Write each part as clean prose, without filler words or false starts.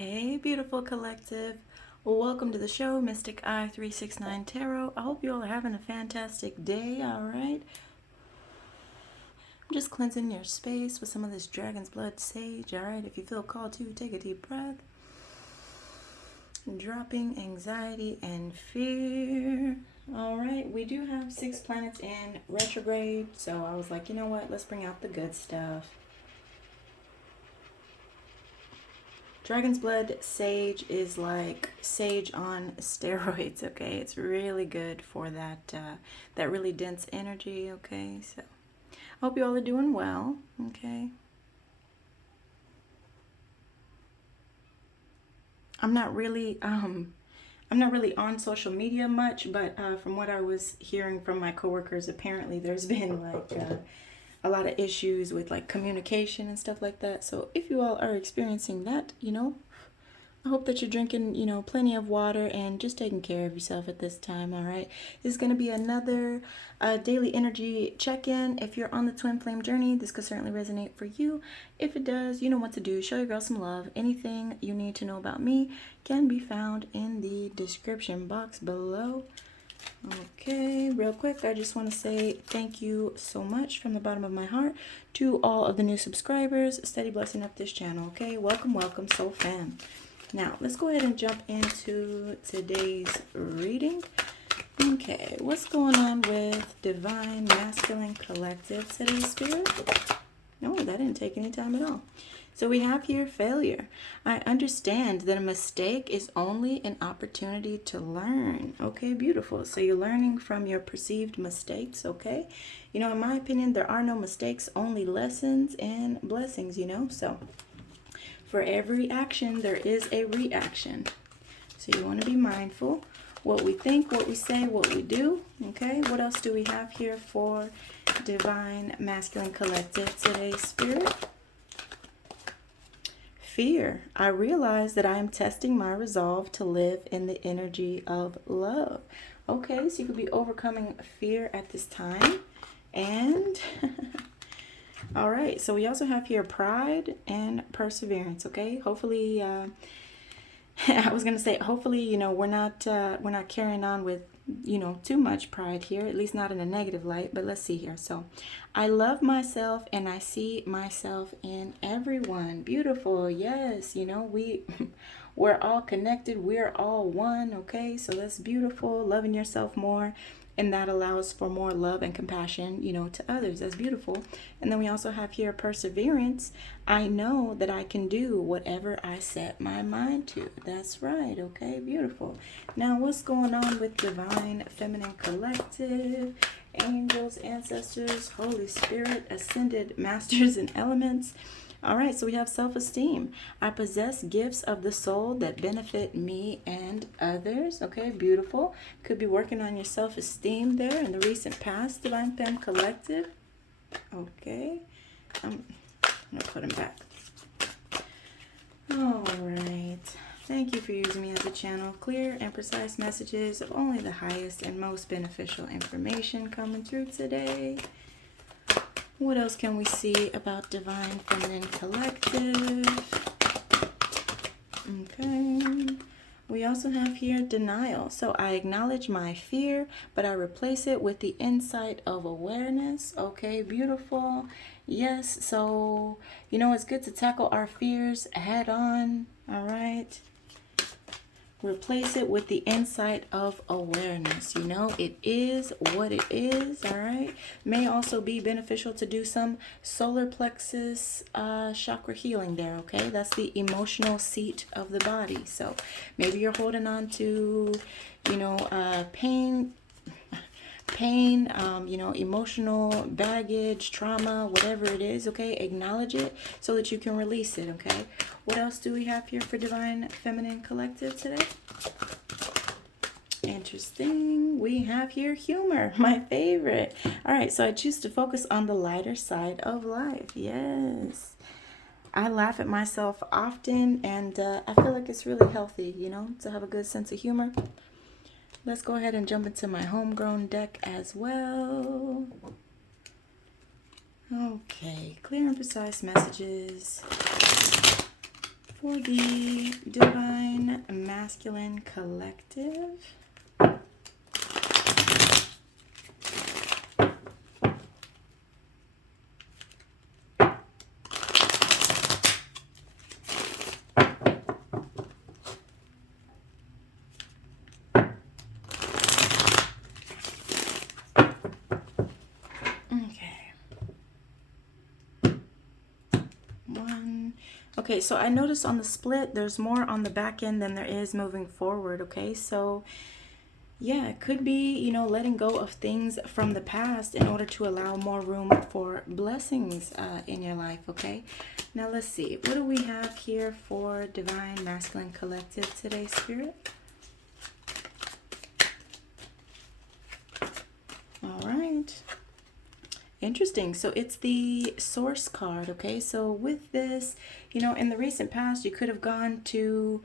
Hey, beautiful collective. Welcome to the show, MysticEye369 Tarot. I hope you all are having a fantastic day, all right? I'm just cleansing your space with some of this dragon's blood sage, all right? If you feel called to, take a deep breath. Dropping anxiety and fear. All right, we do have 6 planets in retrograde, so I was like, you know what? Let's bring out the good stuff. Dragon's blood sage is like sage on steroids, okay? It's really good for that that really dense energy, okay? So I hope you all are doing well, okay? I'm not really on social media much, but from what I was hearing from my coworkers, apparently there's been like a lot of issues with like communication and stuff like that. So if you all are experiencing that, I hope that you're drinking, plenty of water and just taking care of yourself at this time, all right? This is going to be another daily energy check-in. If you're on the twin flame journey, this could certainly resonate for you. If it does, you know what to do. Show your girl some love. Anything you need to know about me can be found in the description box below. Okay, real quick, I just want to say thank you so much from the bottom of my heart to all of the new subscribers. Steady blessing up this channel, okay? Welcome, welcome, soul fam. Now, let's go ahead and jump into today's reading. Okay, what's going on with Divine Masculine Collective today, Spirit? No, that didn't take any time at all. So we have here failure. I understand that a mistake is only an opportunity to learn. Okay, beautiful. So you're learning from your perceived mistakes, okay? In my opinion, there are no mistakes, only lessons and blessings, So for every action, there is a reaction. So you want to be mindful. What we think, what we say, what we do. Okay, what else do we have here for Divine Masculine Collective today, Spirit? Fear. I realize that I am testing my resolve to live in the energy of love. Okay, so you could be overcoming fear at this time. And all right, so we also have here pride and perseverance, okay? Hopefully, I was going to say, hopefully, we're not carrying on with, too much pride here, at least not in a negative light, but let's see here. So I love myself and I see myself in everyone. Beautiful. Yes. We're all connected. We're all one. Okay. So that's beautiful. Loving yourself more. And that allows for more love and compassion, to others. That's beautiful. And then we also have here perseverance. I know that I can do whatever I set my mind to. That's right. Okay, beautiful. Now, what's going on with Divine Feminine Collective, angels, ancestors, Holy Spirit, ascended masters and elements? All right, so we have self-esteem. I possess gifts of the soul that benefit me and others. Okay, beautiful. Could be working on your self-esteem there in the recent past, Divine Femme Collective. Okay, I'm going to put them back. All right. Thank you for using me as a channel. Clear and precise messages of only the highest and most beneficial information coming through today. What else can we see about Divine Feminine Collective? Okay. We also have here denial. So I acknowledge my fear, but I replace it with the insight of awareness. Okay, beautiful. Yes, so, it's good to tackle our fears head on. All right. Replace it with the insight of awareness. It is what it is, all right? May also be beneficial to do some solar plexus chakra healing there, okay? That's the emotional seat of the body. So maybe you're holding on to, pain, emotional baggage, trauma, whatever it is, okay? Acknowledge it so that you can release it, okay? What else do we have here for Divine Feminine Collective today? Interesting. We have here humor, my favorite. All right, so I choose to focus on the lighter side of life. Yes. I laugh at myself often, and I feel like it's really healthy, to have a good sense of humor. Let's go ahead and jump into my homegrown deck as well. Okay, clear and precise messages for the Divine Masculine Collective. Okay, so I noticed on the split, there's more on the back end than there is moving forward, okay? So, yeah, it could be, you know, letting go of things from the past in order to allow more room for blessings in your life, okay? Now, let's see. What do we have here for Divine Masculine Collective today, Spirit? All right. Interesting. So it's the Source card, okay? So with this, you know, in the recent past, you could have gone to,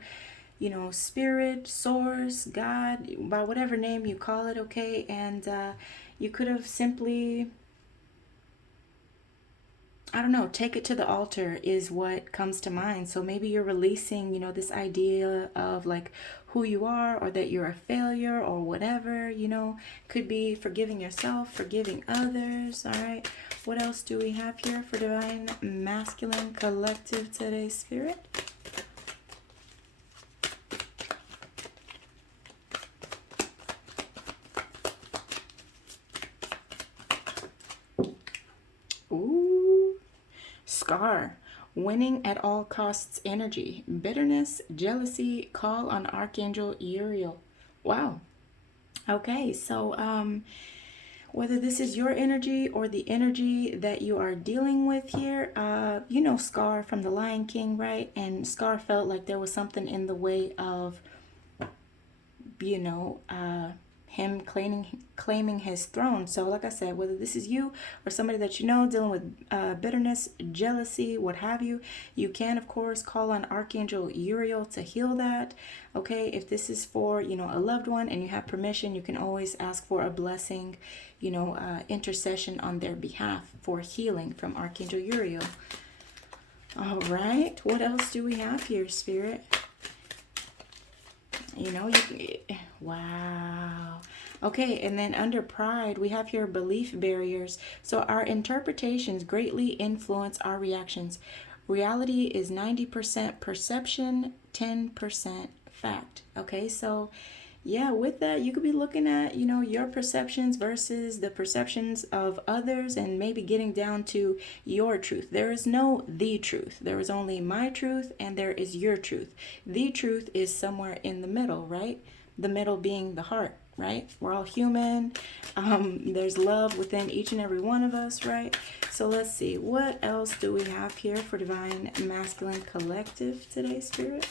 you know, Spirit, Source, God, by whatever name you call it, okay? And you could have simply, I don't know, take it to the altar is what comes to mind. So maybe you're releasing, you know, this idea of like who you are, or that you're a failure or whatever, you know. Could be forgiving yourself, forgiving others, all right? What else do we have here for Divine Masculine Collective today, Spirit? Ooh. Scar. Winning at all costs energy. Bitterness, jealousy, call on Archangel Uriel. Wow. Okay, so whether this is your energy or the energy that you are dealing with here, you know Scar from The Lion King, right? And Scar felt like there was something in the way of, you know, him claiming his throne. So like I said, whether this is you or somebody that you know dealing with bitterness, jealousy, what have you, you can of course call on Archangel Uriel to heal that. Okay, if this is for, you know, a loved one and you have permission, you can always ask for a blessing, you know, intercession on their behalf for healing from Archangel Uriel. All right, what else do we have here, Spirit? You know, wow. Okay, and then under pride, we have here belief barriers. So our interpretations greatly influence our reactions. Reality is 90% perception, 10% fact. Okay, so yeah, with that, you could be looking at, you know, your perceptions versus the perceptions of others, and maybe getting down to your truth. There is no the truth. There is only my truth and there is your truth. The truth is somewhere in the middle, right? The middle being the heart, right? We're all human. There's love within each and every one of us, right? So let's see. What else do we have here for Divine Masculine Collective today, Spirit?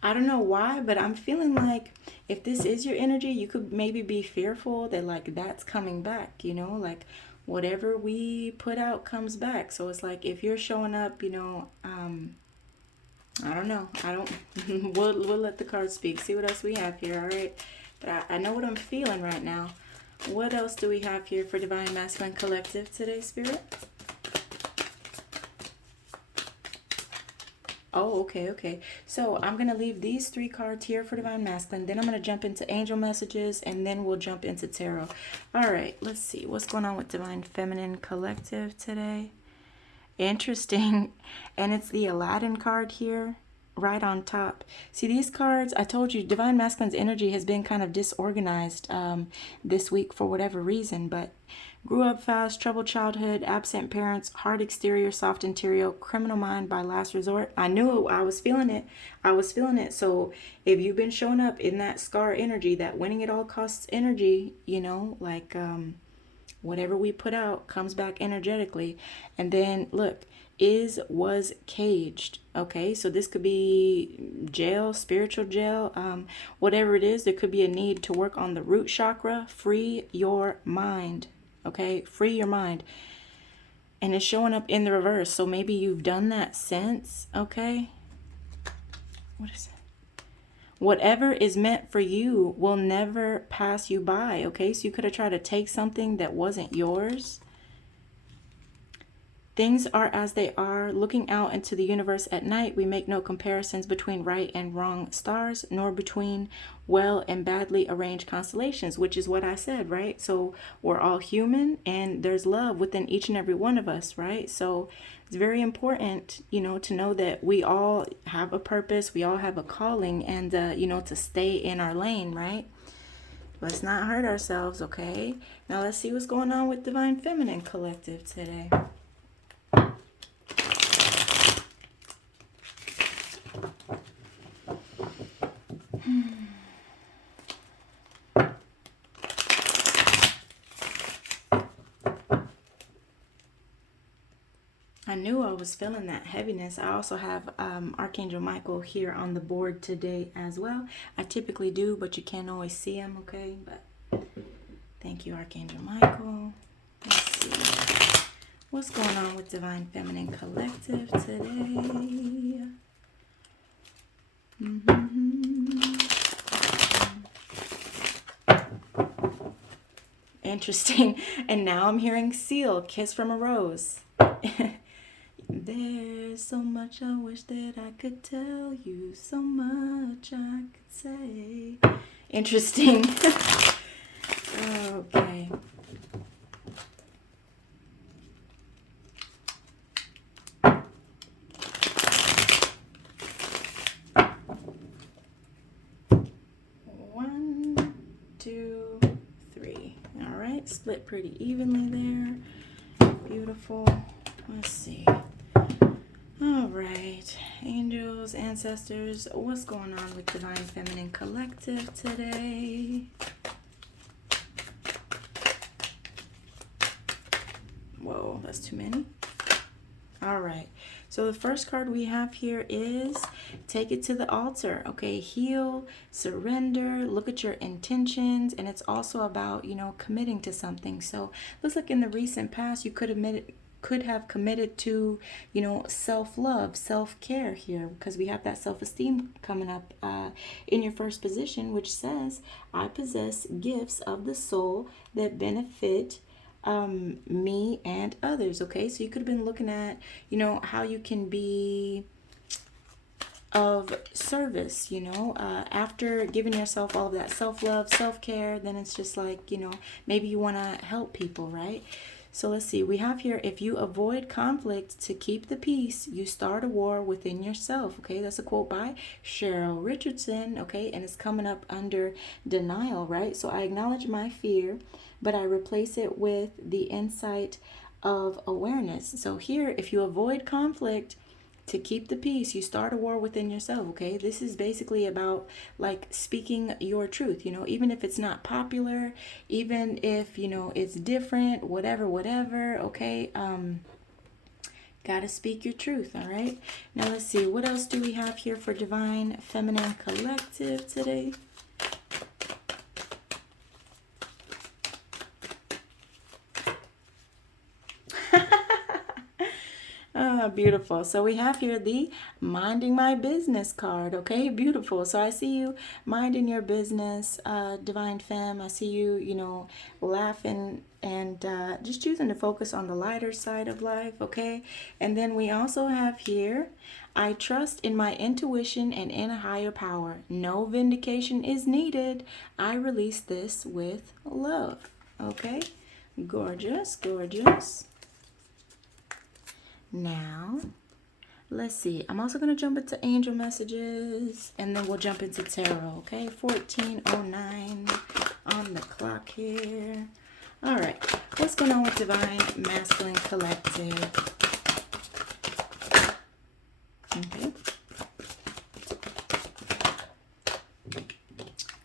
I don't know why, but I'm feeling like if this is your energy, you could maybe be fearful that like that's coming back, you know, like whatever we put out comes back. So it's like if you're showing up, you know, I don't know. We'll let the cards speak. See what else we have here, all right? But I know what I'm feeling right now. What else do we have here for Divine Masculine Collective today, Spirit? Oh, okay. So I'm going to leave these 3 cards here for Divine Masculine. Then I'm going to jump into angel messages, and then we'll jump into tarot. All right, let's see. What's going on with Divine Feminine Collective today? Interesting. And it's the Aladdin card here, right on top. See, these cards, I told you, Divine Masculine's energy has been kind of disorganized this week for whatever reason, but grew up fast, troubled childhood, absent parents, hard exterior, soft interior, criminal mind by last resort. I knew it. I was feeling it. So if you've been showing up in that Scar energy, that winning at all costs energy, you know, like whatever we put out comes back energetically. And then look, was caged. Okay, so this could be jail, spiritual jail, whatever it is. There could be a need to work on the root chakra. Free your mind. Okay, free your mind. And it's showing up in the reverse. So maybe you've done that since. Okay, what is it? Whatever is meant for you will never pass you by. Okay, so you could have tried to take something that wasn't yours. Things are as they are. Looking out into the universe at night, we make no comparisons between right and wrong stars, nor between well and badly arranged constellations, which is what I said, right? So we're all human, and there's love within each and every one of us, right? So it's very important, you know, to know that we all have a purpose, we all have a calling, and, you know, to stay in our lane, right? Let's not hurt ourselves, okay? Now let's see what's going on with Divine Feminine Collective today. I knew I was feeling that heaviness. I also have Archangel Michael here on the board today as well. I typically do, but you can't always see him, okay? But thank you, Archangel Michael. Let's see. What's going on with Divine Feminine Collective today? Interesting. And now I'm hearing Seal, Kiss from a Rose. There's so much I wish that I could tell you, so much I could say. Interesting. Okay. One, two, three. All right, split pretty evenly there. Beautiful. Let's see. All right, angels, ancestors, what's going on with Divine Feminine Collective today? Whoa, that's too many. All right, so the first card we have here is take it to the altar, okay? Heal, surrender, look at your intentions, and it's also about, you know, committing to something. So looks like in the recent past you could have committed to, you know, self-love, self-care here, because we have that self-esteem coming up in your first position, which says, I possess gifts of the soul that benefit me and others. Okay, so you could have been looking at, you know, how you can be of service, you know, after giving yourself all of that self-love, self-care, then it's just like, you know, maybe you want to help people, right? So let's see, we have here, if you avoid conflict to keep the peace, you start a war within yourself. Okay, that's a quote by Cheryl Richardson. Okay, and it's coming up under denial, right? So I acknowledge my fear, but I replace it with the insight of awareness. So here, if you avoid conflict to keep the peace, you start a war within yourself. Okay, this is basically about like speaking your truth, you know, even if it's not popular, even if, you know, it's different, whatever. Okay, gotta speak your truth. All right, now let's see, what else do we have here for Divine Feminine Collective today? Beautiful. So we have here the minding my business card. Okay, beautiful. So I see you minding your business, Divine Femme. I see you, you know, laughing and just choosing to focus on the lighter side of life. Okay, and then we also have here, I trust in my intuition and in a higher power. No vindication is needed. I release this with love. Okay, gorgeous, gorgeous. Now, let's see. I'm also going to jump into angel messages, and then we'll jump into tarot, okay? 14:09 on the clock here. All right. What's going on with Divine Masculine Collective? Okay.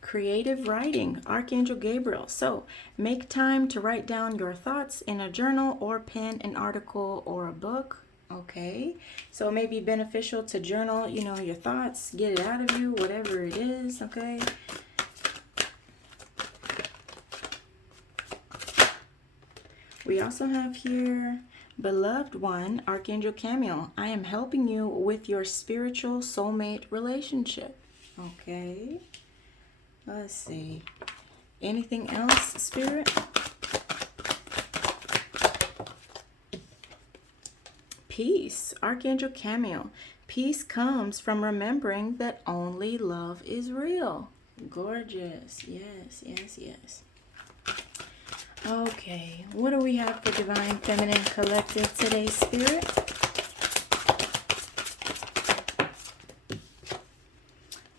Creative writing, Archangel Gabriel. So make time to write down your thoughts in a journal or pen an article or a book. Okay, so it may be beneficial to journal, you know, your thoughts, get it out of you, whatever it is. Okay, we also have here, beloved one, Archangel Camille. I am helping you with your spiritual soulmate relationship. Okay, let's see. Anything else, Spirit? peace. Archangel Cameo. Peace comes from remembering that only love is real. Gorgeous. Yes, yes, yes. Okay, what do we have for Divine Feminine Collective today, Spirit?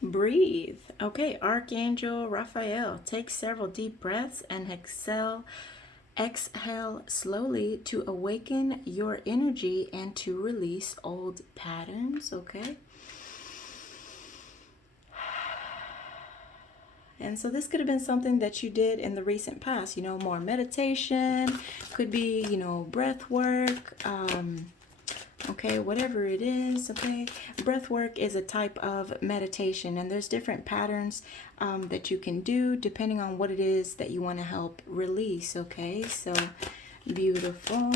Breathe. Okay, Archangel Raphael. Take several deep breaths and exhale slowly to awaken your energy and to release old patterns. Okay. And so this could have been something that you did in the recent past, you know, more meditation, could be, you know, breath work, okay, whatever it is, okay. Breath work is a type of meditation, and there's different patterns that you can do depending on what it is that you want to help release, okay. So beautiful.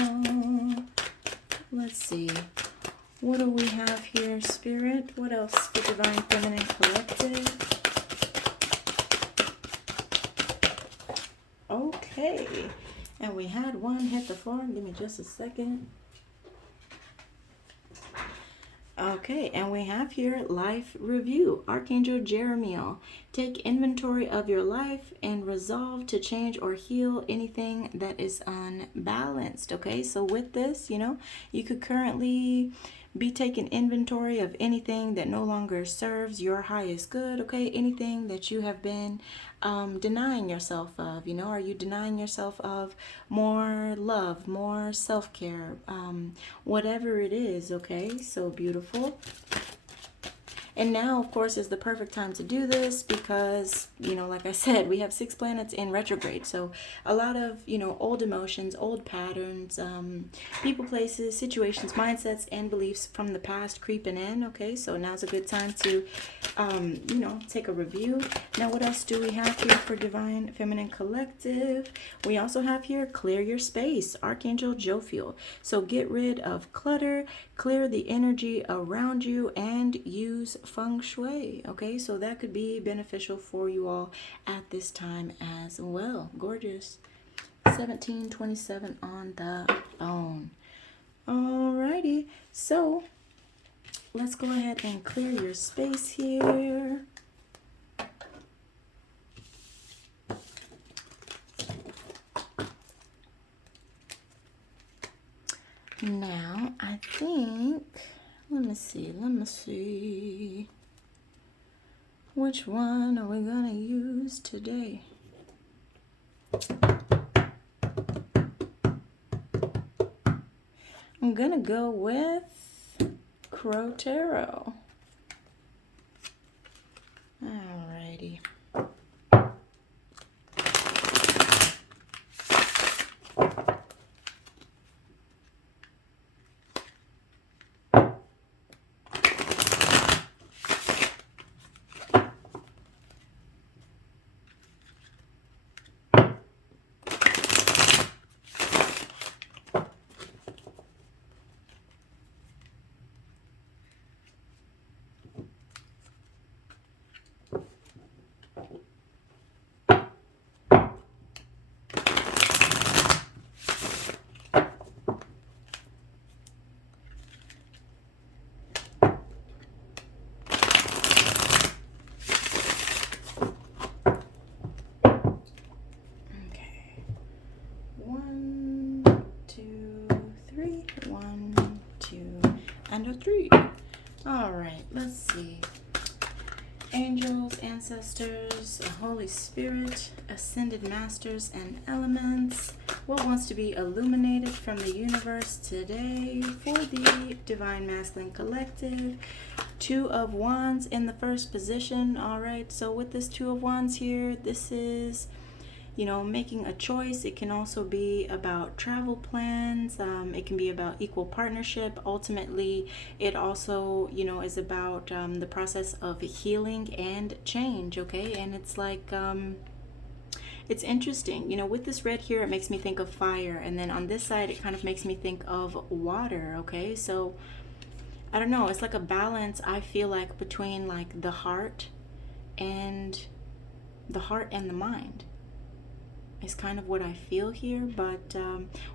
Let's see. What do we have here, Spirit? What else for Divine Feminine Collective? Okay, and we had one hit the floor. Give me just a second. Okay, and we have here life review. Archangel Jeremiel. Take inventory of your life and resolve to change or heal anything that is unbalanced. Okay, so with this, you know, you could currently be taking inventory of anything that no longer serves your highest good. Okay, anything that you have been denying yourself of. You know, are you denying yourself of more love, more self-care, whatever it is. Okay, so beautiful. And now, of course, is the perfect time to do this because, you know, like I said, we have 6 planets in retrograde. So a lot of, you know, old emotions, old patterns, people, places, situations, mindsets, and beliefs from the past creeping in. Okay, so now's a good time to, you know, take a review. Now, what else do we have here for Divine Feminine Collective? We also have here clear your space. Archangel Jophiel. So get rid of clutter, clear the energy around you, and use feng shui. Okay, so that could be beneficial for you all at this time as well. Gorgeous. 1727 on the phone. Alrighty, so let's go ahead and clear your space here. Now, I think, let me see. Which one are we gonna use today? I'm gonna go with Crow Tarot. Alrighty. Three. All right, let's see. Angels, ancestors, Holy Spirit, ascended masters, and elements. What wants to be illuminated from the universe today for the Divine Masculine Collective? 2 of Wands in the first position. All right, so with this 2 of Wands here, this is, you know, making a choice. It can also be about travel plans. It can be about equal partnership. Ultimately, it also, you know, is about the process of healing and change, okay? And it's like, it's interesting. You know, with this red here, it makes me think of fire. And then on this side, it kind of makes me think of water, okay? So, I don't know. It's like a balance, I feel like, between like the heart and the mind. is kind of what I feel here, but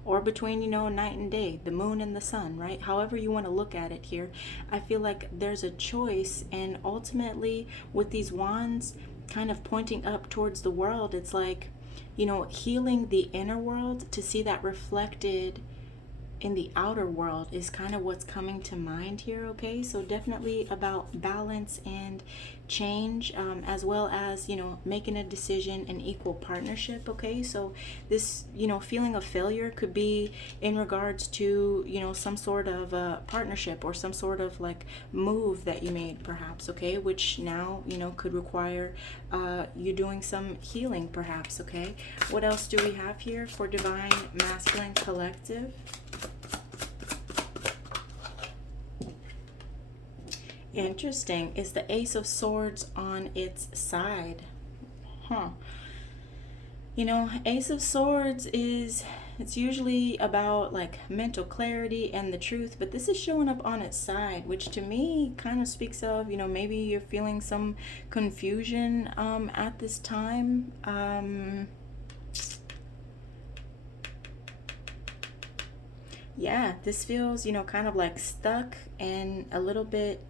or between, you know, night and day, the moon and the sun, right? However you want to look at it here, I feel like there's a choice, and ultimately with these wands kind of pointing up towards the world, it's like, you know, healing the inner world to see that reflected in the outer world is kind of what's coming to mind here. Okay, so definitely about balance and change, as well as, you know, making a decision and equal partnership. Okay, so this, you know, feeling of failure could be in regards to, you know, some sort of partnership or some sort of like move that you made perhaps. Okay, which now, you know, could require you doing some healing perhaps. Okay, what else do we have here for Divine Masculine Collective? Interesting. It's the Ace of Swords on its side. Huh. You know, Ace of Swords it's usually about like mental clarity and the truth, but this is showing up on its side, which to me kind of speaks of, you know, maybe you're feeling some confusion at this time. Yeah, this feels, you know, kind of like stuck and a little bit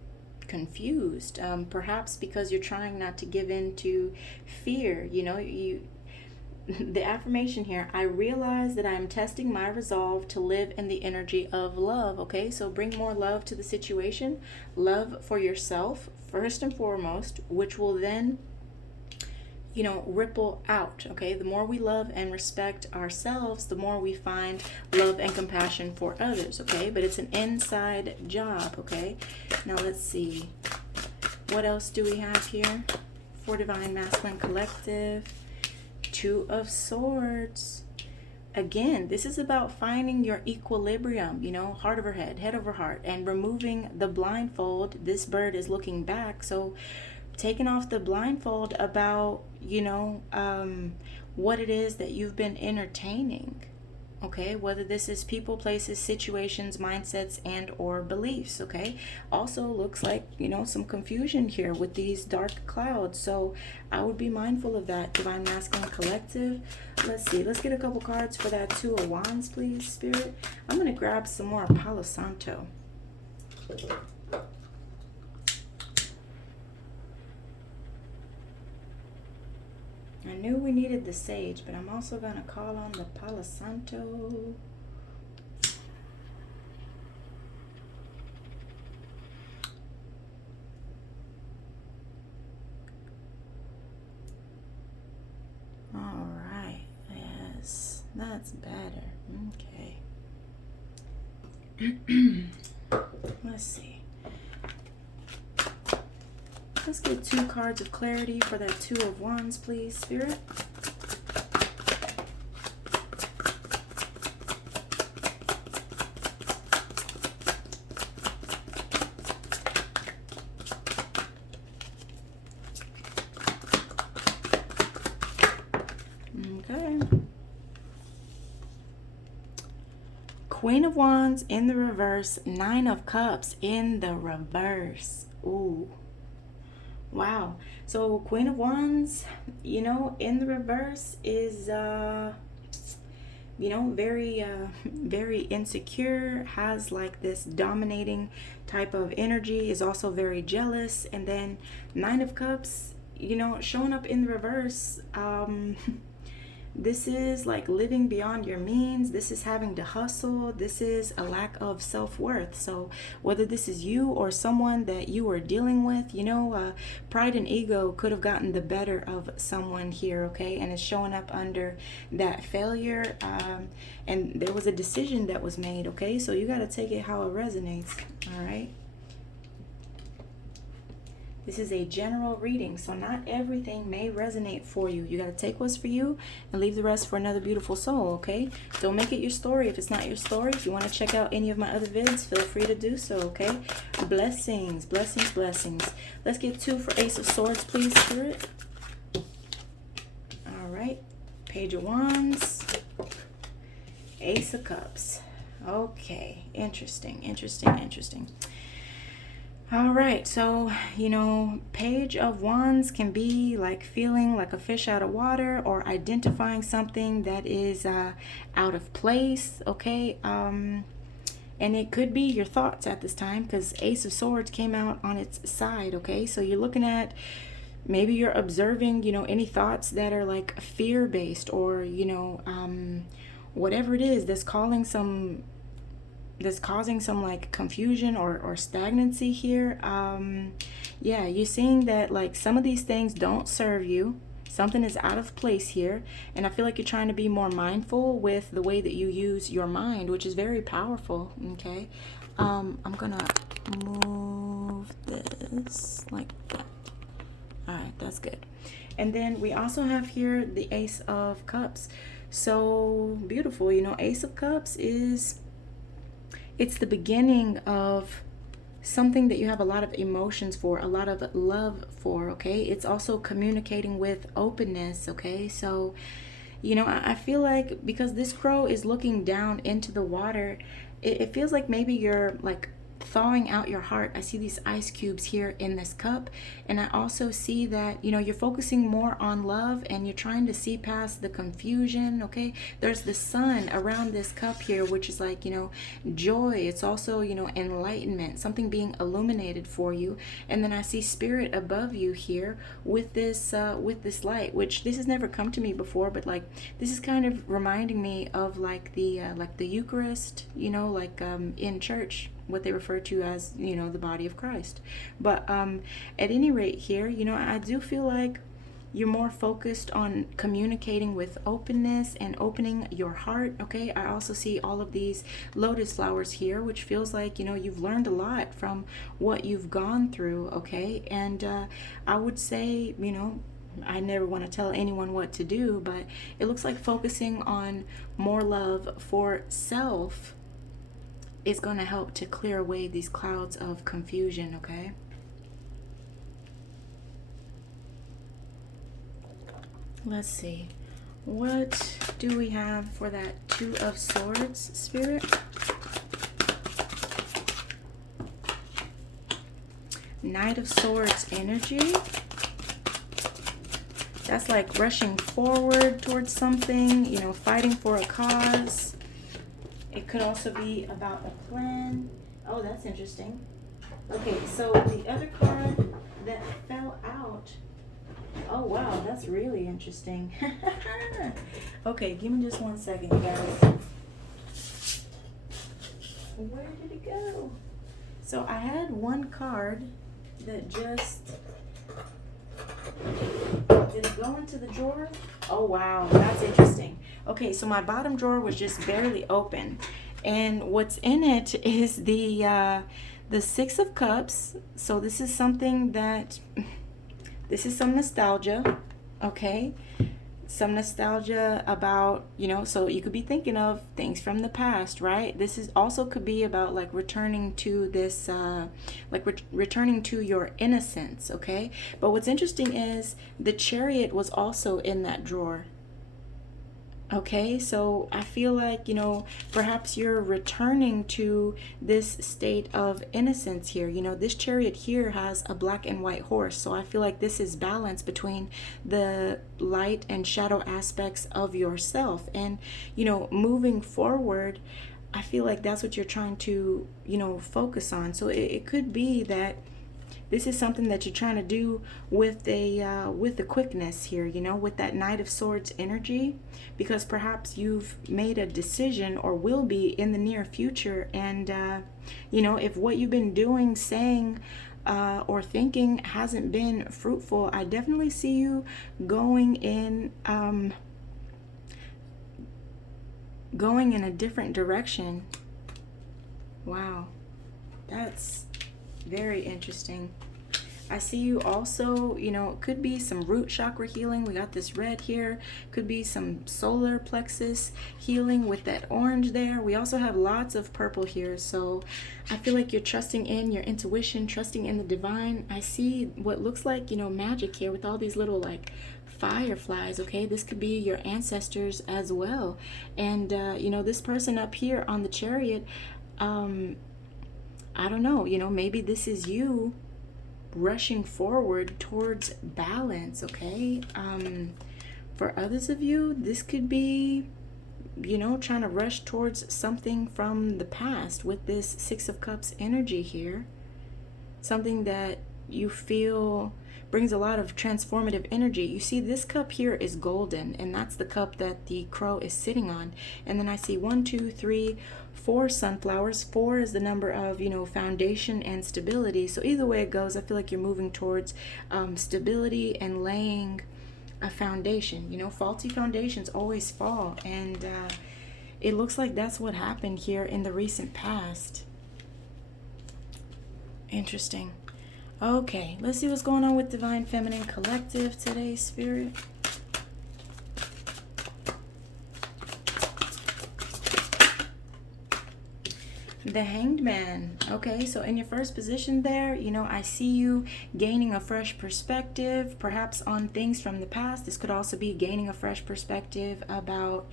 confused, perhaps because you're trying not to give in to fear. You know, the affirmation here, I realize that I'm testing my resolve to live in the energy of love. Okay, so bring more love to the situation, love for yourself first and foremost, which will then, you know, ripple out. Okay, the more we love and respect ourselves, the more we find love and compassion for others. Okay, but it's an inside job. Okay, now let's see, what else do we have here for Divine Masculine Collective? Two of Swords. Again, this is about finding your equilibrium, you know, heart over head, head over heart, and removing the blindfold. This bird is looking back, so taking off the blindfold about, you know, what it is that you've been entertaining. Okay, whether this is people, places, situations, mindsets, and or beliefs. Okay, also looks like, you know, some confusion here with these dark clouds, so I would be mindful of that, Divine Masculine Collective. Let's see, let's get a couple cards for that Two of Wands, please, Spirit. I'm going to grab some more Palo Santo. I knew we needed the sage, but I'm also going to call on the Palo Santo. All right. Yes, that's better. Okay. Let's see. Let's get 2 cards of clarity for that Two of Wands, please, Spirit. Okay. Queen of Wands in the reverse, Nine of Cups in the reverse. Ooh. Wow. So Queen of Wands, you know, in the reverse is, you know, very insecure, has like this dominating type of energy, is also very jealous. And then Nine of Cups, you know, showing up in the reverse, this is like living beyond your means. This is having to hustle. This is a lack of self-worth. So whether this is you or someone that you are dealing with, you know, pride and ego could have gotten the better of someone here, okay? And it's showing up under that failure. And there was a decision that was made, okay? So you got to take it how it resonates, all right? This is a general reading, so not everything may resonate for you. You got to take what's for you and leave the rest for another beautiful soul, okay? Don't make it your story if it's not your story. If you want to check out any of my other vids, feel free to do so, okay? Blessings, blessings, blessings. Let's get 2 for Ace of Swords, please, Spirit. All right. Page of Wands. Ace of Cups. Okay. Interesting, interesting, interesting. All right, so, Page of Wands can be like feeling like a fish out of water or identifying something that is out of place, okay? And it could be your thoughts at this time because Ace of Swords came out on its side, okay? So you're looking at, maybe you're observing, any thoughts that are like fear-based or, whatever it is that's causing some like confusion or stagnancy here. Yeah, you're seeing that like some of these things don't serve you. Something is out of place here, and I feel like you're trying to be more mindful with the way that you use your mind, which is very powerful. Okay, I'm gonna move this like that. All right, that's good. And then we also have here the Ace of Cups. So beautiful. Ace of Cups it's the beginning of something that you have a lot of emotions for, a lot of love for, okay? It's also communicating with openness, okay? So, I feel like because this crow is looking down into the water, it feels like maybe you're like thawing out your heart. I see these ice cubes here in this cup, and I also see that you're focusing more on love and you're trying to see past the confusion. Okay, there's the sun around this cup here, which is like joy. It's also enlightenment, something being illuminated for you. And then I see spirit above you here with this light, which this has never come to me before, but like this is kind of reminding me of like the Eucharist, in church, what they refer to as the body of Christ. But at any rate here, I do feel like you're more focused on communicating with openness and opening your heart. Okay, I also see all of these lotus flowers here, which feels like you've learned a lot from what you've gone through. Okay, and I would say I never want to tell anyone what to do, but it looks like focusing on more love for self is going to help to clear away these clouds of confusion, okay? Let's see. What do we have for that Two of Swords, Spirit? Knight of Swords energy. That's like rushing forward towards something, fighting for a cause. It could also be about a plan. Oh, that's interesting. Okay, so the other card that fell out. Oh, wow, that's really interesting. Okay, give me just 1 second, you guys. Where did it go? So I had one card that just... Did it go into the drawer? Oh, wow, that's interesting. Okay, so my bottom drawer was just barely open, and what's in it is the Six of Cups. So this is something that, this is some nostalgia, okay? Some nostalgia about, so you could be thinking of things from the past, right? This is also could be about like returning to this, returning to your innocence, okay? But what's interesting is the Chariot was also in that drawer. Okay, so I feel like, perhaps you're returning to this state of innocence here. This Chariot here has a black and white horse. So I feel like this is balance between the light and shadow aspects of yourself. And, moving forward, I feel like that's what you're trying to, focus on. So it could be that this is something that you're trying to do with the quickness here, with that Knight of Swords energy, because perhaps you've made a decision or will be in the near future. And, if what you've been doing, saying, or thinking hasn't been fruitful, I definitely see you going in a different direction. Wow, that's very interesting. I see you also, could be some root chakra healing. We got this red here. Could be some solar plexus healing with that orange there. We also have lots of purple here. So I feel like you're trusting in your intuition, trusting in the divine. I see what looks like, magic here with all these little like fireflies. Okay, this could be your ancestors as well. And, this person up here on the Chariot, I don't know, you know, maybe this is you rushing forward towards balance, okay? For others of you, this could be, you know, trying to rush towards something from the past with this Six of Cups energy here. Something that you feel brings a lot of transformative energy. You see, this cup here is golden, and that's the cup that the crow is sitting on. And then I see 1, 2, 3, 4 sunflowers. 4 is the number of, you know, foundation and stability. So either way it goes, I feel like you're moving towards stability and laying a foundation. You know, faulty foundations always fall, and it looks like that's what happened here in the recent past. Interesting. Okay, let's see what's going on with Divine Feminine Collective today, Spirit. The Hanged Man. Okay, so in your first position there, you know, I see you gaining a fresh perspective, perhaps on things from the past. This could also be gaining a fresh perspective about,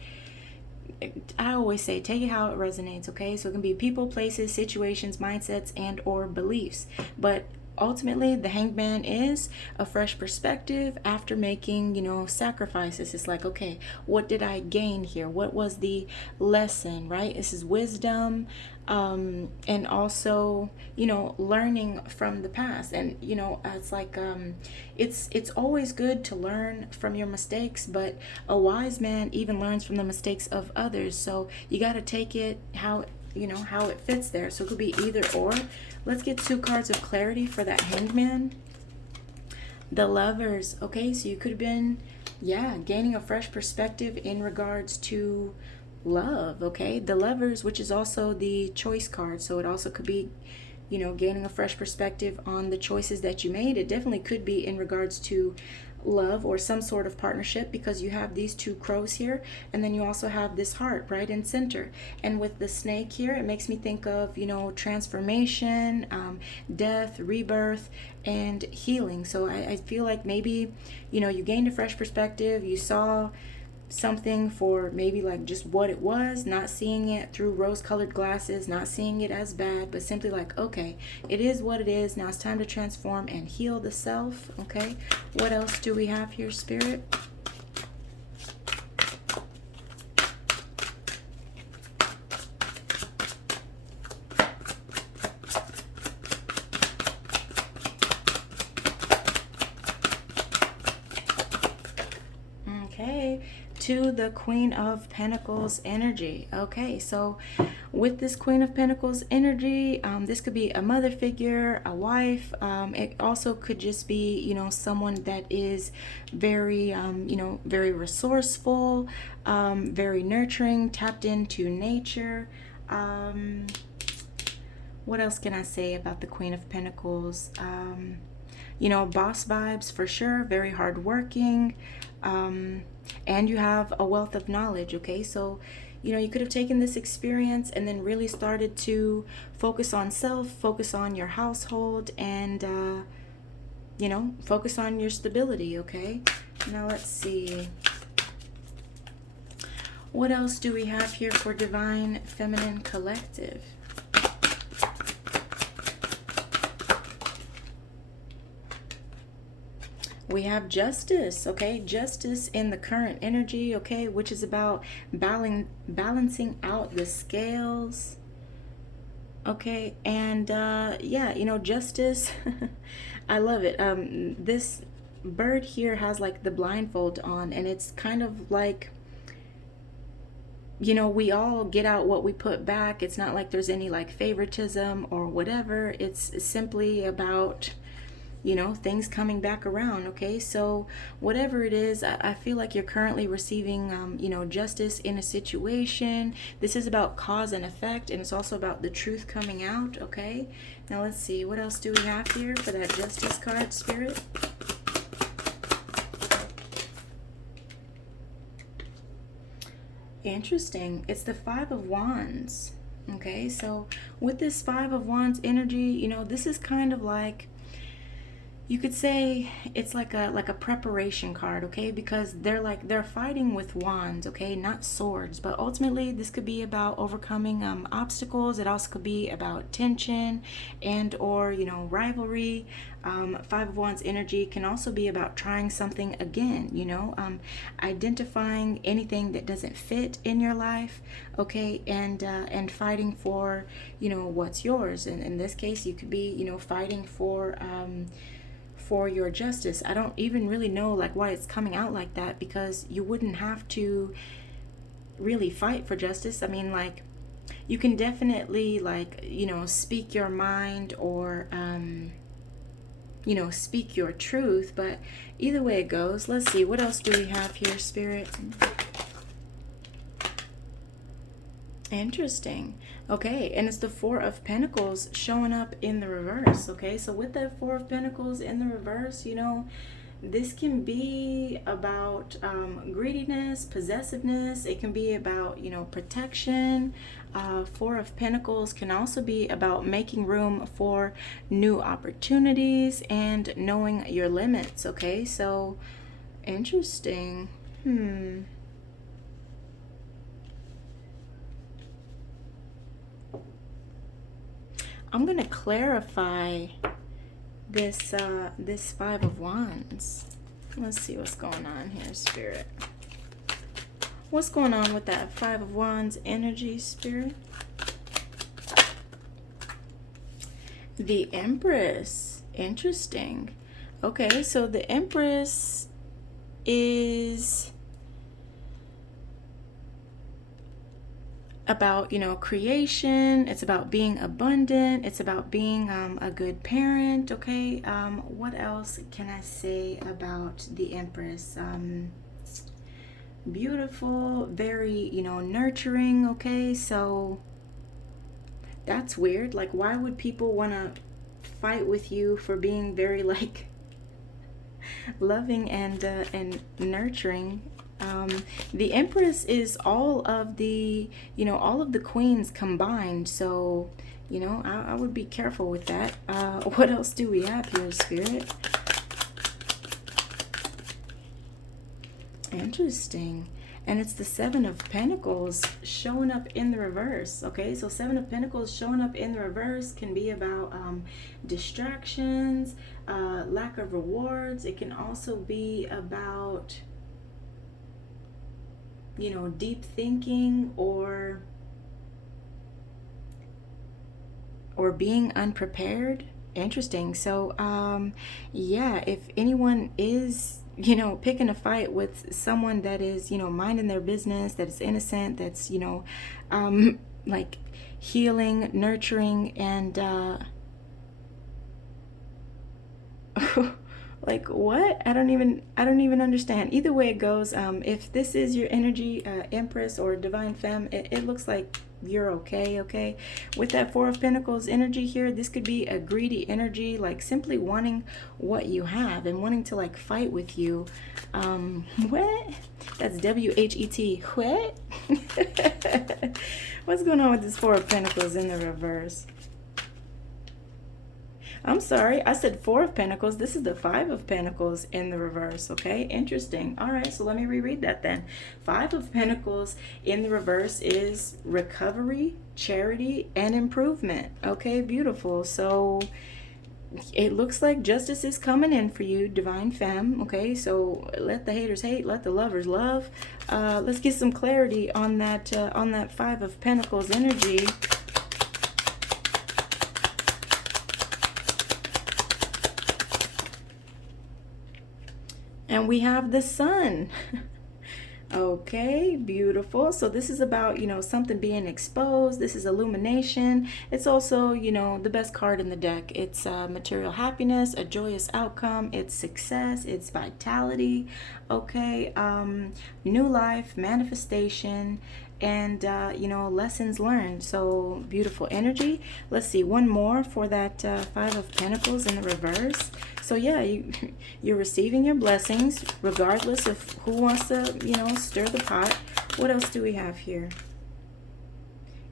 I always say, take it how it resonates, okay? So it can be people, places, situations, mindsets, and or beliefs. But ultimately, the Hanged Man is a fresh perspective after making, you know, sacrifices. It's like, okay, what did I gain here? What was the lesson, right? This is wisdom, and also, you know, learning from the past. And, you know, it's like, it's always good to learn from your mistakes, but a wise man even learns from the mistakes of others. So you got to take it how, you know, how it fits there. So it could be either or. Let's get 2 cards of clarity for that Hanged Man. The Lovers. Okay, so you could have been, yeah, gaining a fresh perspective in regards to love, okay? The Lovers, which is also the choice card. So it also could be, you know, gaining a fresh perspective on the choices that you made. It definitely could be in regards to love or some sort of partnership, because you have these 2 crows here, and then you also have this heart right in center. And with the snake here, it makes me think of, you know, transformation, death, rebirth, and healing. So I feel like maybe, you know, you gained a fresh perspective, you saw something for maybe like just what it was, not seeing it through rose-colored glasses, not seeing it as bad, but simply like, okay, it is what it is. Now it's time to transform and heal the self. Okay, what else do we have here, Spirit? Okay, to the Queen of Pentacles energy. Okay, so with this Queen of Pentacles energy, this could be a mother figure, a wife. It also could just be, you know, someone that is very, you know, very resourceful, very nurturing, tapped into nature. What else can I say about the Queen of Pentacles? You know, boss vibes for sure, very hardworking. And you have a wealth of knowledge, okay? So, you know, you could have taken this experience and then really started to focus on self, focus on your household, and, you know, focus on your stability, okay? Now, let's see. What else do we have here for Divine Feminine Collective? We have Justice, okay? Justice in the current energy, okay? Which is about balancing out the scales, okay? And, yeah, you know, Justice, I love it. This bird here has, like, the blindfold on, and it's kind of like, you know, we all get out what we put back. It's not like there's any, like, favoritism or whatever. It's simply about, you know, things coming back around, okay? So whatever it is, I feel like you're currently receiving, you know, justice in a situation. This is about cause and effect, and it's also about the truth coming out, okay? Now let's see, what else do we have here for that Justice card, Spirit? Interesting. It's the Five of Wands, okay? So with this Five of Wands energy, you know, this is kind of like, you could say it's like a preparation card, okay? Because they're fighting with wands, okay, not swords. But ultimately, this could be about overcoming obstacles. It also could be about tension and or rivalry. Five of Wands energy can also be about trying something again, identifying anything that doesn't fit in your life, okay, and fighting for what's yours. And in this case, you could be fighting for your justice. I don't even really know like why it's coming out like that, because you wouldn't have to really fight for justice. I mean, like, you can definitely like speak your mind or speak your truth, but either way it goes. Let's see, what else do we have here, Spirit? Interesting. Okay, and it's the Four of Pentacles showing up in the reverse. Okay, so with that Four of Pentacles in the reverse, this can be about greediness, possessiveness. It can be about, protection. Four of Pentacles can also be about making room for new opportunities and knowing your limits. Okay, so interesting. I'm going to clarify this this Five of Wands. Let's see what's going on here, Spirit. What's going on with that Five of Wands energy, Spirit? The Empress. Interesting. Okay, so the Empress is about creation. It's about being abundant. It's about being a good parent. Okay, what else can I say about the Empress? Beautiful, very nurturing. Okay, so that's weird. Like, why would people want to fight with you for being very like loving and nurturing? The Empress is all of the queens combined, so I would be careful with that. What else do we have here, Spirit? Interesting. And it's the Seven of Pentacles showing up in the reverse. Okay, so Seven of Pentacles showing up in the reverse can be about distractions, lack of rewards. It can also be about deep thinking or being unprepared. Interesting. So yeah, if anyone is picking a fight with someone that is minding their business, that is innocent, that's like healing, nurturing, and like what? I don't even understand. Either way it goes, if this is your energy, Empress or Divine Femme, it looks like you're okay. With that Four of Pentacles energy here, this could be a greedy energy, like simply wanting what you have and wanting to like fight with you. What? That's W-H-E-T. What? What's going on with this Four of Pentacles in the reverse? I'm sorry, I said Four of Pentacles. This is the Five of Pentacles in the reverse, okay? Interesting. All right, so let me reread that then. Five of Pentacles in the reverse is recovery, charity, and improvement. Okay, beautiful. So it looks like justice is coming in for you, Divine Femme. Okay, so let the haters hate, let the lovers love. Let's get some clarity on that Five of Pentacles energy. And we have the Sun. Okay, beautiful. So this is about, something being exposed. This is illumination. It's also, the best card in the deck. It's material happiness, a joyous outcome. It's success. It's vitality. Okay, new life, manifestation, and, lessons learned. So beautiful energy. Let's see, one more for that Five of Pentacles in the reverse. So yeah, you're receiving your blessings regardless of who wants to, stir the pot. What else do we have here?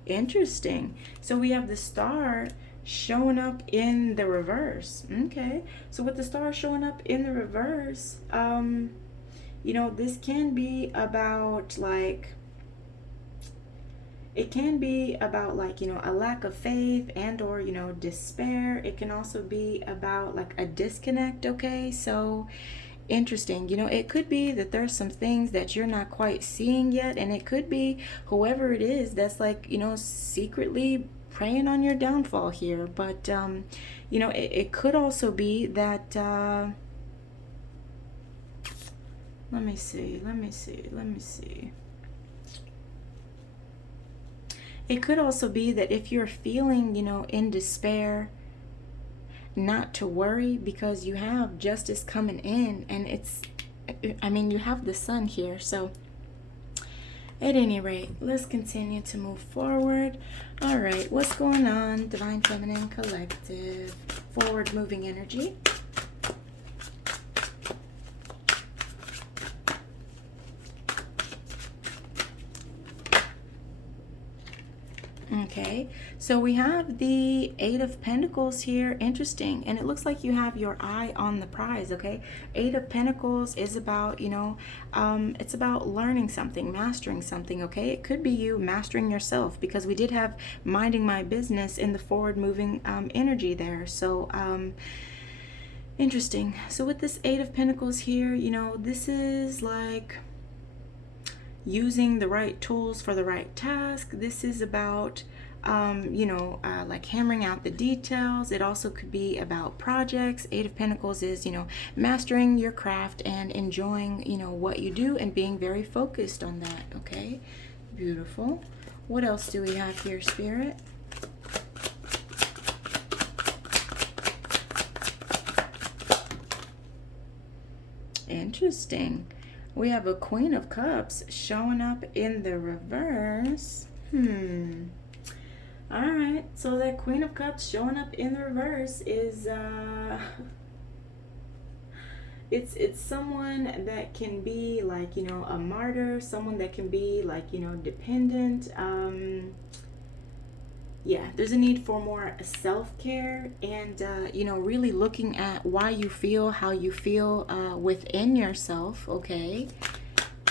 Interesting. So we have the Star showing up in the reverse. Okay, so with the star showing up in the reverse, you know, this can be about like, it can be about like, you know, a lack of faith and or, you know, despair. It can also be about like a disconnect. Okay, so interesting. You know, it could be that there's some things that you're not quite seeing yet, and it could be whoever it is that's like, you know, secretly preying on your downfall here. But you know, it could also be that let me see. It could also be that if you're feeling, you know, in despair, not to worry, because you have justice coming in, and it's, I mean, you have the sun here. So at any rate, let's continue to move forward. All right, what's going on, Divine Feminine Collective? Forward moving energy. Okay, so we have the Eight of Pentacles here. Interesting. And it looks like you have your eye on the prize. Okay, Eight of Pentacles is about, you know, it's about learning something, mastering something. Okay, it could be you mastering yourself, because we did have minding my business in the forward moving energy there. So interesting. So with this Eight of Pentacles here, you know, this is like using the right tools for the right task. This is about you know, like hammering out the details. It also could be about projects. Eight of Pentacles is, you know, mastering your craft and enjoying, you know, what you do and being very focused on that. Okay, beautiful. What else do we have here, Spirit? Interesting. We have a Queen of Cups showing up in the reverse. All right, so that Queen of Cups showing up in the reverse is it's someone that can be like, you know, a martyr, someone that can be like, you know, dependent. Yeah, there's a need for more self-care and you know, really looking at why you feel how you feel within yourself. Okay,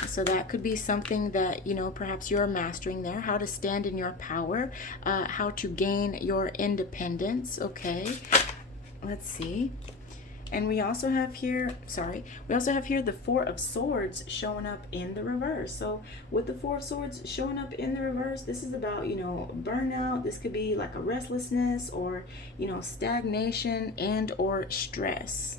so that could be something that, you know, perhaps you're mastering there, how to stand in your power, how to gain your independence. Okay, let's see. And we also have here, the Four of Swords showing up in the reverse. So with the Four of Swords showing up in the reverse, this is about, you know, burnout. This could be like a restlessness or, you know, stagnation and or stress.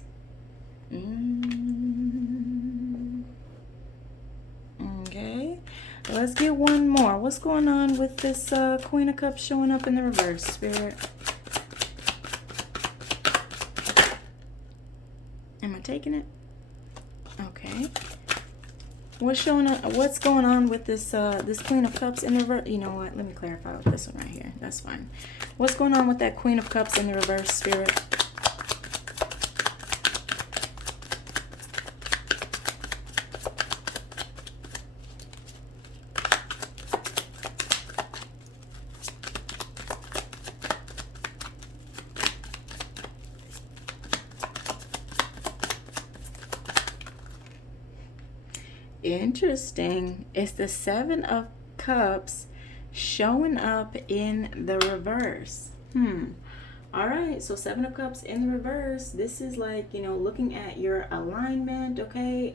Okay, let's get one more. What's going on with this Queen of Cups showing up in the reverse, Spirit? Am I taking it? Okay. What's showing up? What's going on with this this Queen of Cups in the reverse? You know what? Let me clarify with this one right here. That's fine. What's going on with that Queen of Cups in the reverse, Spirit? Interesting. It's the Seven of Cups showing up in the reverse. All right, so Seven of Cups in the reverse. This is like, you know, looking at your alignment. Okay,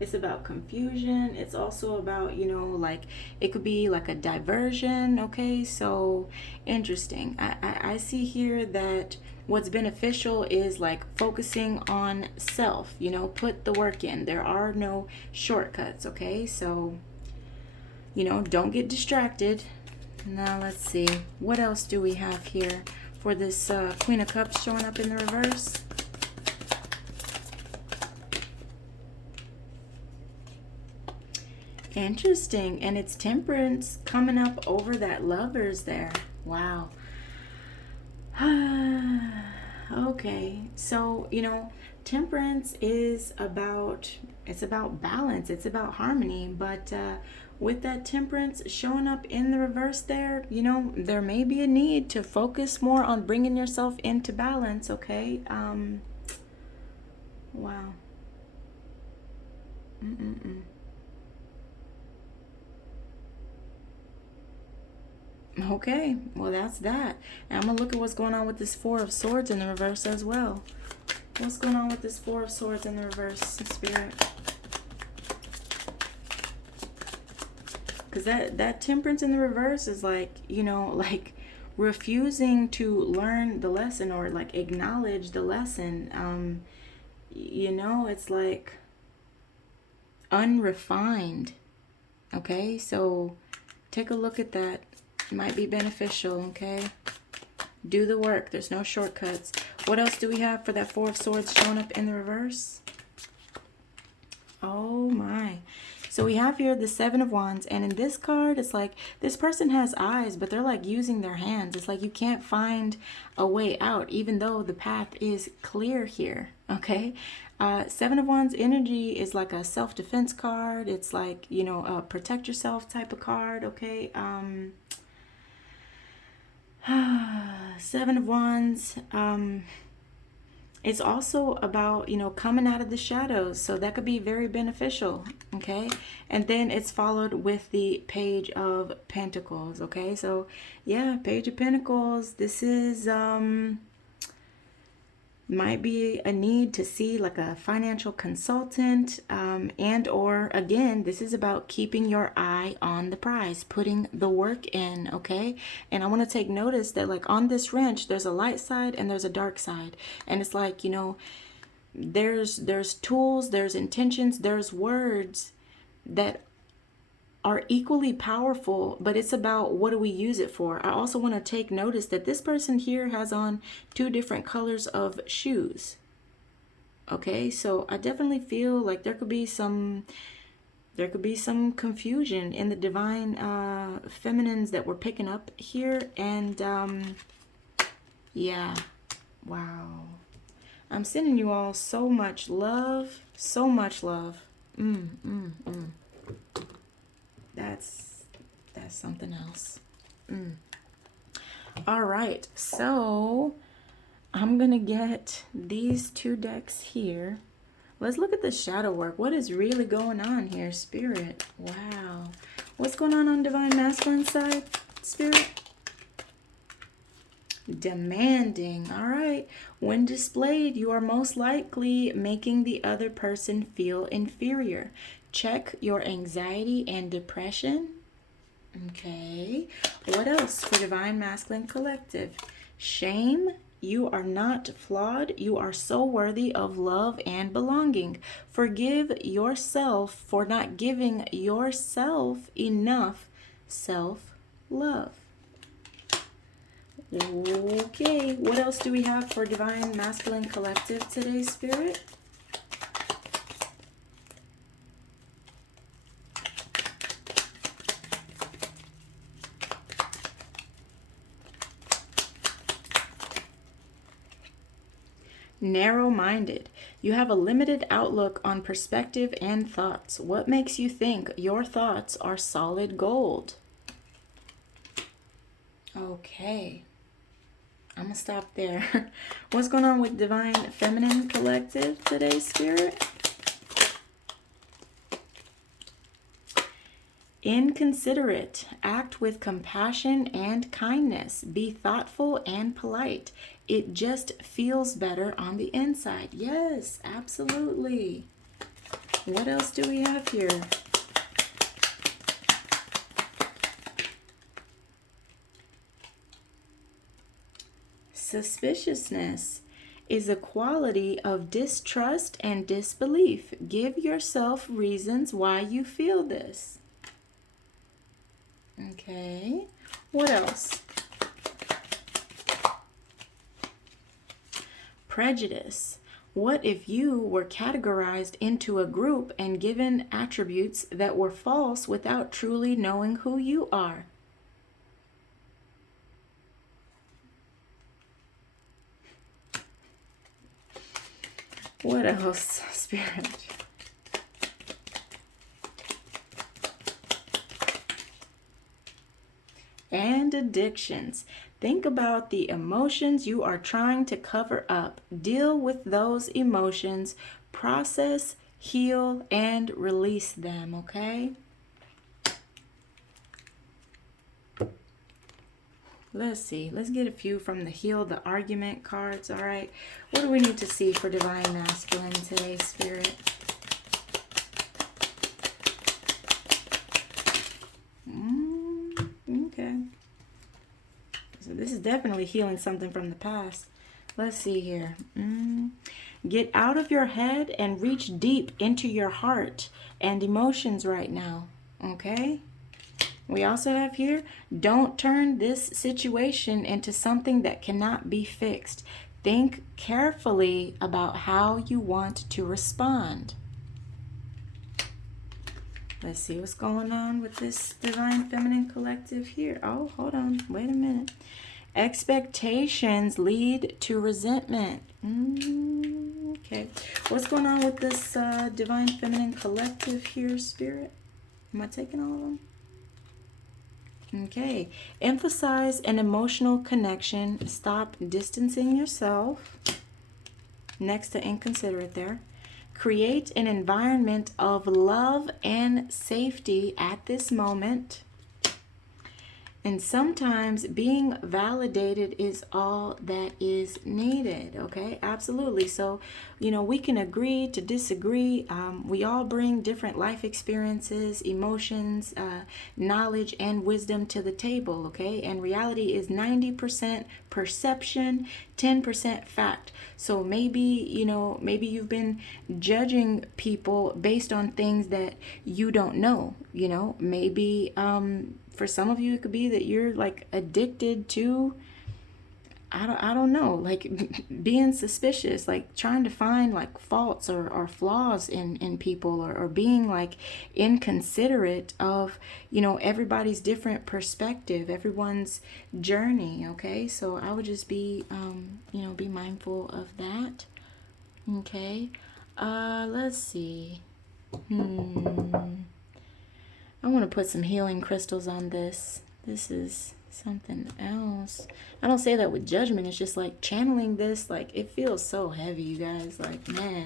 it's about confusion. It's also about, you know, like it could be like a diversion. Okay, so interesting. I see here that what's beneficial is like focusing on self, you know, put the work in. There are no shortcuts. Okay, so, you know, don't get distracted. Now let's see, what else do we have here for this Queen of Cups showing up in the reverse? Interesting. And it's Temperance coming up over that Lovers there. Wow. Okay, so, you know, Temperance is about, it's about balance, it's about harmony, but with that Temperance showing up in the reverse there, you know, there may be a need to focus more on bringing yourself into balance, okay? Wow. Okay, well, that's that. And I'm going to look at what's going on with this Four of Swords in the reverse as well. What's going on with this Four of Swords in the reverse, Spirit? Because that Temperance in the reverse is like, you know, like refusing to learn the lesson or like acknowledge the lesson. You know, it's like unrefined. Okay, so take a look at that. It might be beneficial, okay? Do the work. There's no shortcuts. What else do we have for that Four of Swords showing up in the reverse? Oh my. So we have here the Seven of Wands, and in this card, it's like this person has eyes, but they're like using their hands. It's like you can't find a way out, even though the path is clear here, okay? Seven of Wands energy is like a self-defense card. It's like, you know, a protect yourself type of card, okay? Seven of Wands, it's also about, you know, coming out of the shadows. So that could be very beneficial, okay? And then it's followed with the Page of Pentacles, okay? So, yeah, Page of Pentacles. This is, might be a need to see like a financial consultant, and or again, this is about keeping your eye on the prize, putting the work in, okay? And I want to take notice that like on this wrench, there's a light side and there's a dark side. And it's like, you know, there's tools, there's intentions, there's words that are equally powerful, but it's about what do we use it for. I also want to take notice that this person here has on two different colors of shoes. Okay, so I definitely feel like there could be some confusion in the divine feminines that we're picking up here. And yeah, wow. I'm sending you all so much love, so much love. That's something else. All right, so I'm gonna get these two decks here. Let's look at the shadow work. What is really going on here, Spirit? Wow. What's going on Divine Masculine side, Spirit? Demanding. All right. When displayed, you are most likely making the other person feel inferior. Check your anxiety and depression. Okay. What else for Divine Masculine Collective? Shame. You are not flawed. You are so worthy of love and belonging. Forgive yourself for not giving yourself enough self-love. Okay, what else do we have for Divine Masculine Collective today, Spirit? Narrow-minded. You have a limited outlook on perspective and thoughts. What makes you think your thoughts are solid gold? Okay. I'm going to stop there. What's going on with Divine Feminine Collective today, Spirit? Inconsiderate. Act with compassion and kindness. Be thoughtful and polite. It just feels better on the inside. Yes, absolutely. What else do we have here? Suspiciousness is a quality of distrust and disbelief. Give yourself reasons why you feel this. Okay. What else? Prejudice. What if you were categorized into a group and given attributes that were false without truly knowing who you are? What else, Spirit? and addictions. Think about the emotions you are trying to cover up. Deal with those emotions. Process, heal, and release them, okay? Let's see. Let's get a few from the heal, the argument cards, all right? What do we need to see for Divine Masculine today, Spirit? Okay. So this is definitely healing something from the past. Let's see here. Get out of your head and reach deep into your heart and emotions right now, okay? We also have here, don't turn this situation into something that cannot be fixed. Think carefully about how you want to respond. Let's see what's going on with this Divine Feminine Collective here. Oh, hold on. Wait a minute. Expectations lead to resentment. Okay. What's going on with this Divine Feminine Collective here, Spirit? Am I taking all of them? Okay. Emphasize an emotional connection. Stop distancing yourself. Next to inconsiderate there. Create an environment of love and safety at this moment. And sometimes being validated is all that is needed, okay? Absolutely. So, you know, we can agree to disagree. We all bring different life experiences, emotions, knowledge, and wisdom to the table, okay? And reality is 90% perception, 10% fact. So maybe, you know, maybe you've been judging people based on things that you don't know, you know? Maybe, for some of you, it could be that you're like addicted to, I don't know, like being suspicious, like trying to find like faults or flaws in people, or being like inconsiderate of, you know, everybody's different perspective, everyone's journey. Okay. So I would just be, you know, be mindful of that. Okay. Let's see. I want to put some healing crystals on this. This is something else. I don't say that with judgment. It's just like channeling this. Like, it feels so heavy, you guys. Like, man.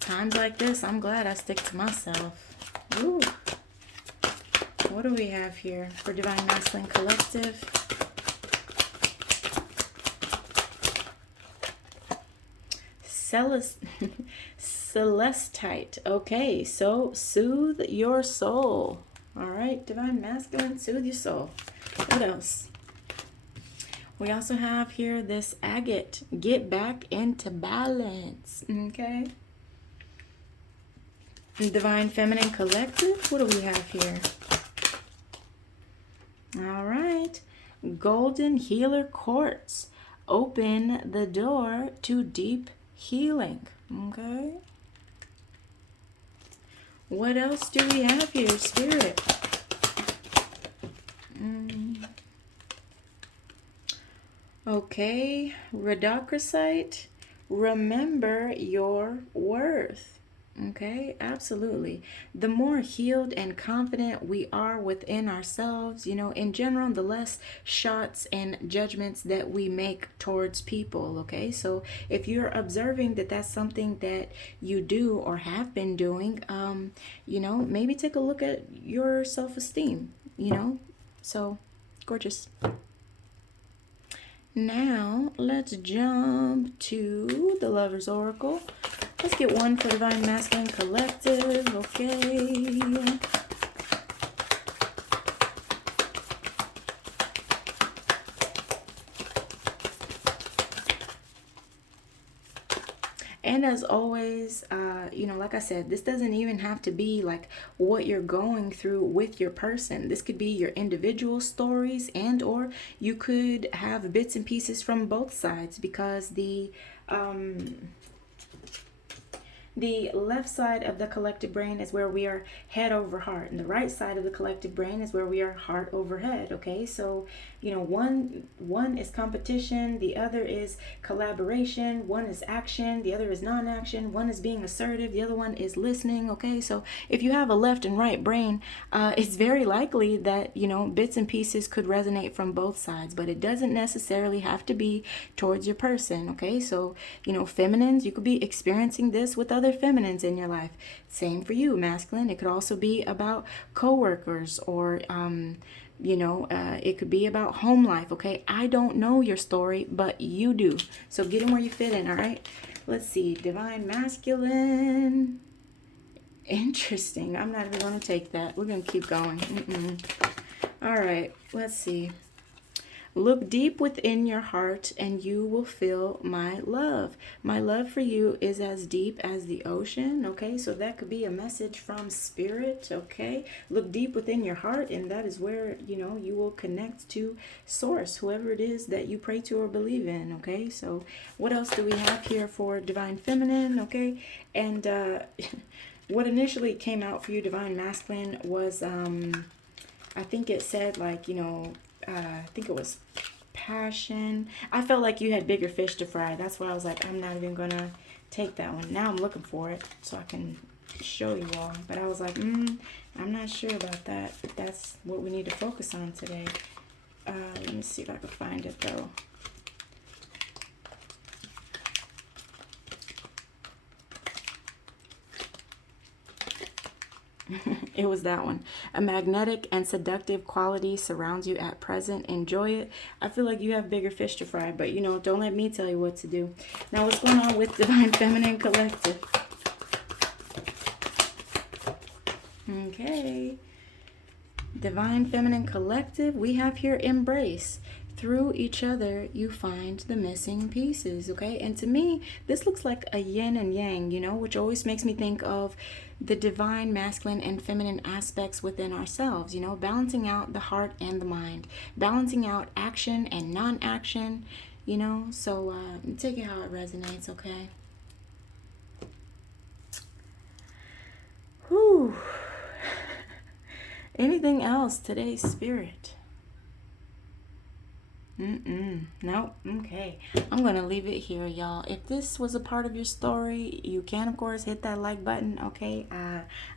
Times like this, I'm glad I stick to myself. Ooh. What do we have here for Divine Masculine Collective? Celestite. Okay, so soothe your soul. All right, Divine Masculine, soothe your soul. What else? We also have here this agate. Get back into balance. Okay. Divine Feminine Collective. What do we have here? All right. Golden Healer Quartz. Open the door to deep healing. Okay. What else do we have here, Spirit? Okay. Rhodochrosite. Remember your worth. Okay, absolutely. The more healed and confident we are within ourselves, you know, in general, the less shots and judgments that we make towards people. Okay, so if you're observing that that's something that you do or have been doing, you know, maybe take a look at your self-esteem, you know. So gorgeous. Now let's jump to the Lover's Oracle. Let's get one for Divine Masculine Collective. Okay. And as always, you know, like I said, this doesn't even have to be like what you're going through with your person. This could be your individual stories, and or you could have bits and pieces from both sides, because the The left side of the collective brain is where we are head over heart, and the right side of the collective brain is where we are heart over head. Okay, so you know, one is competition, the other is collaboration, one is action, the other is non-action, one is being assertive, the other one is listening. Okay, so if you have a left and right brain, it's very likely that, you know, bits and pieces could resonate from both sides, but it doesn't necessarily have to be towards your person. Okay, so you know, feminines, you could be experiencing this with other feminines in your life. Same for you, masculine. It could also be about coworkers, or you know, it could be about home life. Okay, I don't know your story, but you do. So get in where you fit in. All right, let's see. Divine masculine. Interesting. I'm not even going to take that. We're going to keep going. All right, let's see. Look deep within your heart and you will feel my love. My love for you is as deep as the ocean. Okay, so that could be a message from spirit. Okay, look deep within your heart, and that is where, you know, you will connect to source, whoever it is that you pray to or believe in. Okay, so what else do we have here for divine feminine? Okay, and what initially came out for you, divine masculine, was I think it said, like, you know, I think it was passion. I felt like you had bigger fish to fry. That's why I was like, I'm not even gonna take that one. Now I'm looking for it so I can show you all. But I was like, I'm not sure about that. But that's what we need to focus on today. Let me see if I can find it though. It was that one. A magnetic and seductive quality surrounds you at present. Enjoy it. I feel like you have bigger fish to fry, but you know, don't let me tell you what to do. Now, what's going on with Divine Feminine Collective? Okay. Divine Feminine Collective, we have here embrace. Through each other, you find the missing pieces, okay? And to me, this looks like a yin and yang, you know, which always makes me think of the divine masculine and feminine aspects within ourselves, you know, balancing out the heart and the mind, balancing out action and non-action, you know. So take it how it resonates, okay? Whew. Anything else today, spirit? Nope. Okay. I'm going to leave it here, y'all. If this was a part of your story, you can, of course, hit that like button, okay?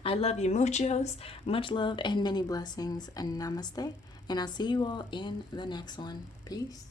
I love you muchos. Much love and many blessings. And namaste. And I'll see you all in the next one. Peace.